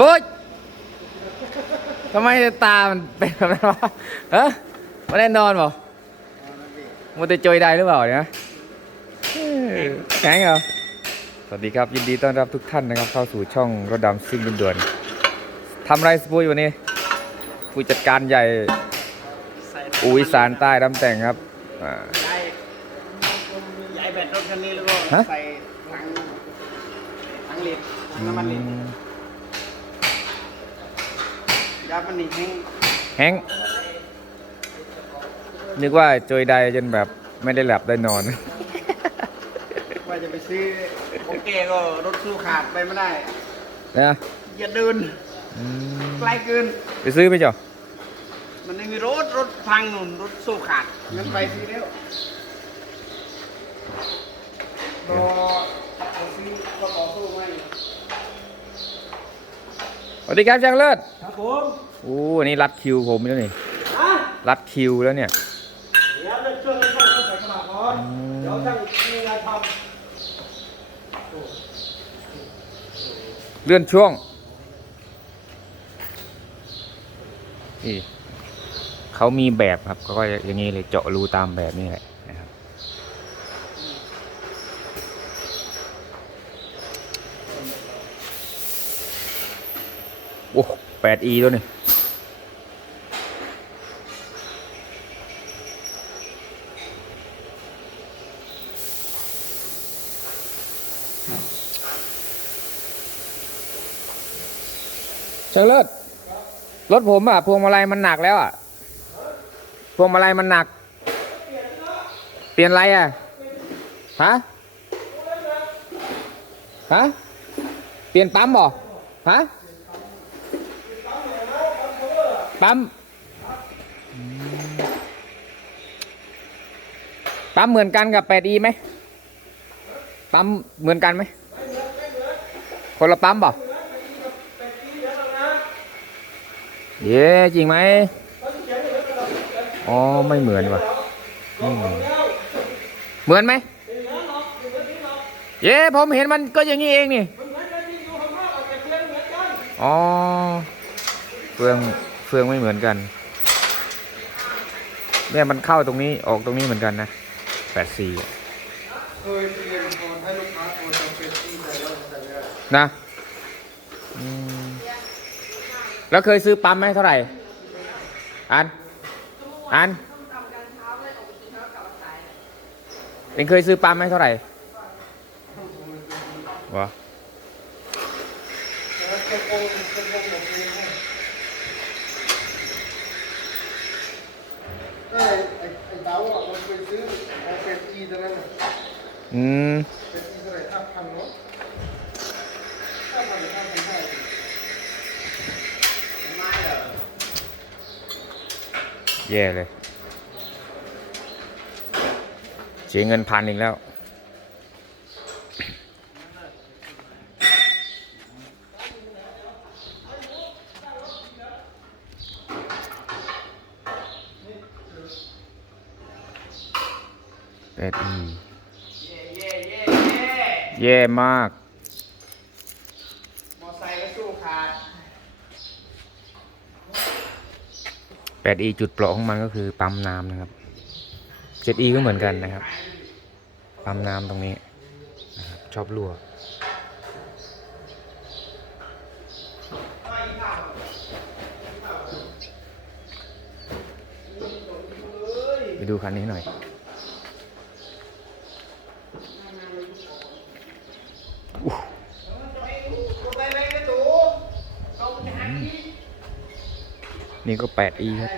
ปุ๊ยทำไมตา มันเป็นแบบนั้นวะฮะไม่ได้นอนเปล่ามัวแต่จอยได้หรือเปล่าเนี่ยแข็งเหรอ สวัสดีครับ ยินดีต้อนรับทุกท่านนะครับ เข้าสู่ช่องรถดำซิ่งด่วนๆทำไรสปุยวันนี้ผู้จัดการใหญ่อุยสานใต้ดำแต่งครับอาย้ายแบตรถคันนี้แล้วก็ใส่ถังถังเหล็กถังน้ำมันเหล็ก ยามันนี่แห้งแฮงค์นึกว่าจอยใดจนแบบไม่ได้หลับได้นอน ว่าจะไปซื้อโอเคก็รถสู้ขาดไปไม่ได้ นะอย่าเดินอืมไกลเกิน ไปซื้อไหมจ๊อมันไม่มีรถรถพังหนุนรถสู้ขาดงั้นไปซื้อแล้วรอไปซื้อรถต่อสู้ไม่ ส วัสดีครับช่างเลิศครับผมโอ้อันนี้รัดคิวผมแล้วนี่อะรัดคิวแล้วเนี่ยเดี๋ยวเราช่วยกันช่างเขาใส่กระบะก่อนเดี๋ยวช่างมีงานทเลื่อนช่วงนี่เขามีแบบครับเขาก็อย่างนี้เลยเจาะรูตามแบบนี้แหละนะครับ โอ้แปดอีแล้วนี่เชิงเลิศรถผมอะพวงมาลัยมันหนักแล้วอะพวงมาลัยมันหนัก เปลี่ยนอะไรอะฮะฮะเปลี่ยนปั๊มบ่ฮะ ปั๊มปั๊มเหมือนกันกับแปดีไหมปั๊มเหมือนกันไหมคนละปั๊มบ่เย้จริงไหมอ๋อไม่เหมือนว่ะไม่เหมือนเหมือนไหมเย้ผมเห็นมันก็อย่างนี้เองนี่อ๋อเฟือง เฟืองไม่เหมือนกัน เนี่ยมันเข้าตรงนี้ออกตรงนี้เหมือนกันนะแปดสี่นะแล้วเคยซื้อปั๊มไหมเท่าไหร่ อัน อันเองเคยซื้อปั๊มไหมเท่าไหร่วะ ไอ้ไอ้ไอ้เต้าอะมันไปซื้อเอาเป็นอีตอนนั้นอืมเป็นอีเท่าไหร่ห้าพันเนาะห้าพันหรือห้าพันห้าไม่เหรอแย่เลยเสียเงินพันอีกแล้ว เป็ดอีเย่เย่เย่เย่แย่มาก มอไซค์ก็สู้ขาด 8e จุดเปราะของมันก็คือปั๊มน้ำนะครับ 7e ก็เหมือนกันนะครับ ปั๊มน้ำตรงนี้นะครับชอบรั่ว ไปดูคันนี้หน่อย ไปเลยนะตู่เขาจะหักอีก นี่ก็ 8e ครับ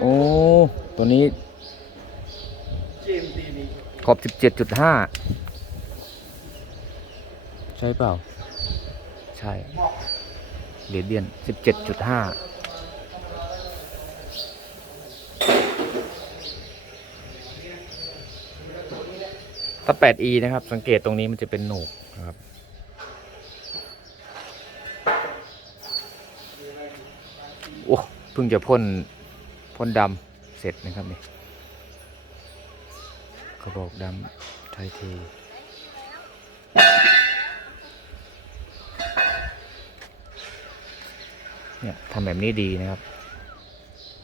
โอ้ ตัวนี้เจมส์ตีนี่ขอบ 17.5 ใช่เปล่า ใช่เหรียญเดียน 17.5ถ้า 8e นะครับ สังเกตตรงนี้มันจะเป็นโหนกนะครับ เพิ่งจะพ่นพ่นดำเสร็จนะครับนี่กระบอกดำไทยทีเนี่ยทำแบบนี้ดีนะครับ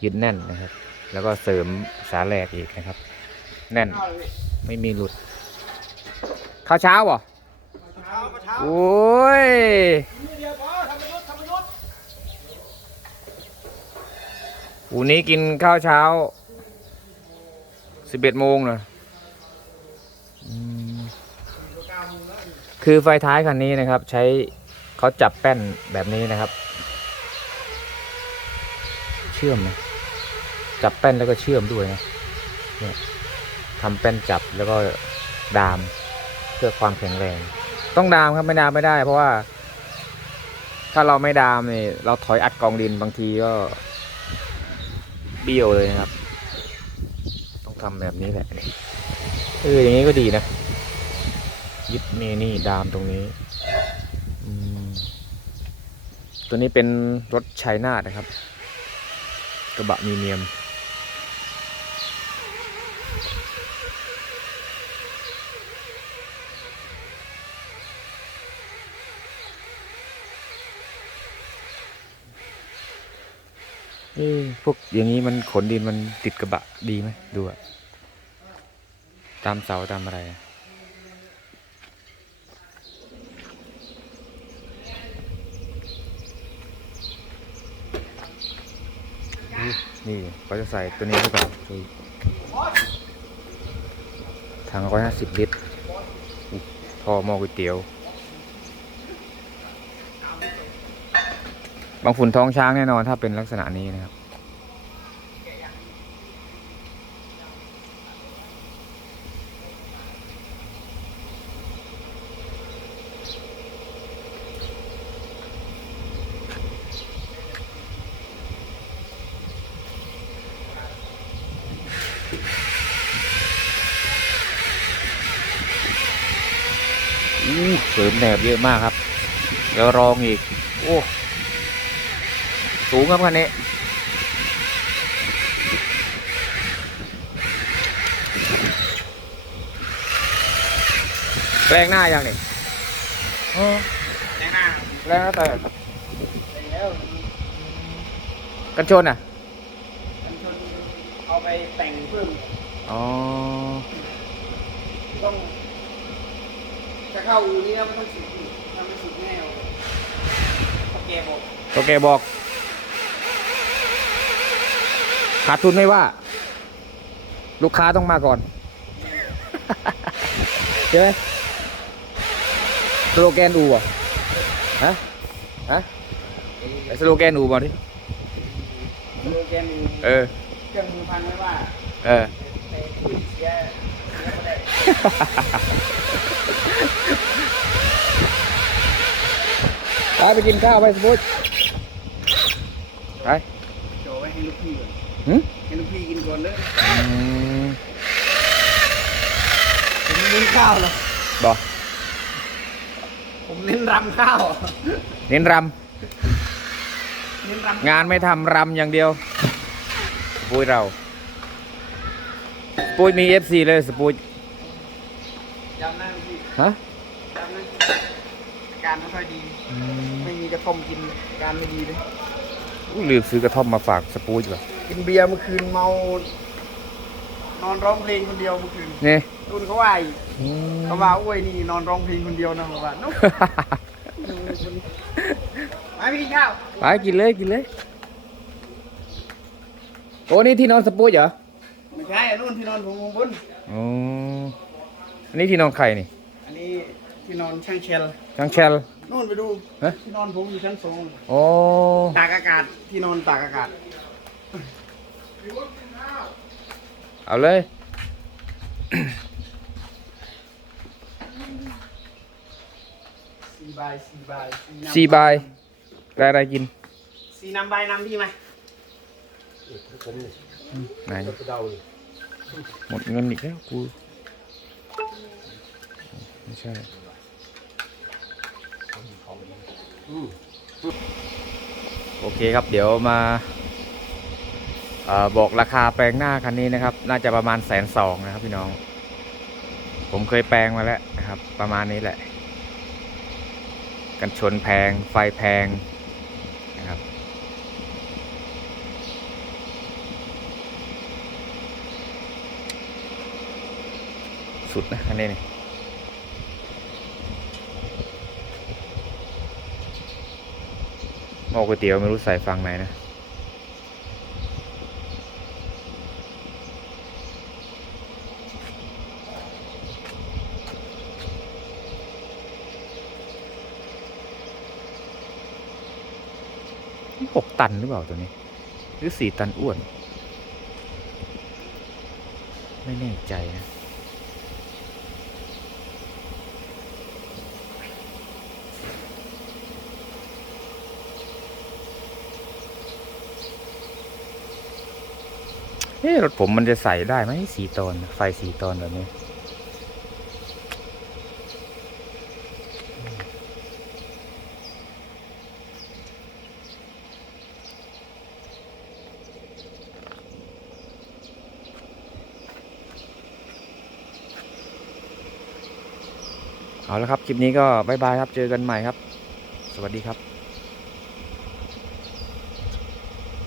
ยึดแน่นนะครับ แล้วก็เสริมสาแหลกอีกนะครับ แน่นไม่มีหลุด ข้าวเช้าเหรอโอ้ย วันนี้กินข้าวเช้าสิบเอ็ดโมงนะคือไฟท้ายคันนี้นะครับ ใช้เขาจับแป้นแบบนี้นะครับ เชื่อมนะจับแป้นแล้วก็เชื่อมด้วยนะเนี่ยทำแป้นจับแล้วก็ดามเพื่อความแข็งแรง ต้องดามครับไม่ดามไม่ได้ เพราะว่า ถ้าเราไม่ดามเนี่ยเราถอยอัดกองดินบางทีก็ เบี้ยวเลยนะครับ ต้องทำแบบนี้แหละเอออย่างนี้ก็ดีนะยึดนี่นี่ดามตรงนี้ตัวนี้เป็นรถชัยนาทนะครับ กระบะมีเนียม เอ้พวกอย่างนี้มันขนดินมันติดกระบะดีไหมดูอะตามเสาตามอะไรนี่เขาจะใส่ตัวนี้เข้าไปคือถังร้อยห้าสิบลิตรท่อหม้อก๋วยเตี๋ยว บางฝุ่นท้องช้างแน่นอนถ้าเป็นลักษณะนี้นะครับ เสริมแหนบเยอะมากครับ แล้วรองอีก โอ้ สูงครับคันนี้แรงหน้ายังนี่แน่น่าแรงหน้าแต่แล้วกันชนอะ กันชนเอาไปแต่งเพิ่ม อ๋อ ต้อง จะเข้าอูนี่นะไม่ต้องสุดอีกถ้าไม่สุดแน่เอาโอเคบอกตัวแกบอก ขาดทุนไม่ว่า ลูกค้าต้องมาก่อนใช่ไหมสโลแกนอูอะฮะฮะไอ้สโลแกนอูบอกดิโลแกนอูเออเครื่องมือพังไม่ว่า เออแต่ที่เสียเสียไม่ได้ไปไปกินข้าวไปสมุทรไปโจไว้ให้ลูกพี่ก่อน หืมให้ลูกพี่กินก่อนเลยอืมผมไม่เน้นข้าวหรอกบอกผมเน้นรำข้าวเน้นรเน้นรำำงานไม่ทำรำอย่างเดียวสปุยเราสปุยมีเอฟซีเลยสปุยจำนะลูกพี่ฮะจำนะอาการไม่ค่อยดีไม่มีกระท่อมกินอาการไม่ดีเลย อุ๊ยลืมซื้อกระท่อมมาฝากสปุยป่ะ กินเบียร์เมื่อคืนเมา นอนร้องเพลงคนเดียวเมื่อคืนนี่รุ่นเขาว่าอีกเขาว่าอ้วยนี่นอนร้องเพลงคนเดียวนะเขาว่านุ๊กมาพี่กินข้าวไปกินเลยกินเลยโอ้นี่ที่นอนสปุยเหรอไม่ใช่อันนู่นที่นอนผมข้างบนอ๋ออันนี้ที่นอนใครนี่อันนี้ที่นอนช่างเชลช่างแชล นู่นไปดูฮะ ที่นอนผมอยู่ชั้นสอง โอ้ตากอากาศที่นอนตากอากาศ เอาเลย สี่ใบสี่ใบสี่ใบได้อะไรกิน สี่นำใบนำพี่ไหมไหน หมดเงินอีกแล้วกู ไม่ใช่ โอเคครับ เดี๋ยวมาเออ บอกราคาแปลงหน้าคันนี้นะครับ น่าจะประมาณแสนสองนะครับพี่น้อง ผมเคยแปลงมาแล้วนะครับ ประมาณนี้แหละ กันชนแพงไฟแพงนะครับสุดนะคันนี้นี่หม้อก๋วยเตี๋ยวไม่รู้ใส่ฟังไหนนะ หกตันหรือเปล่าตัวนี้ หรือสี่ตันอ้วน ไม่แน่ใจนะเอ๊ะรถผมมันจะใส่ได้ไหมสี่ตอน ไฟสี่ตอนแบบนี้ เอาละครับ คลิปนี้ก็บายบายครับ เจอกันใหม่ครับ สวัสดีครับ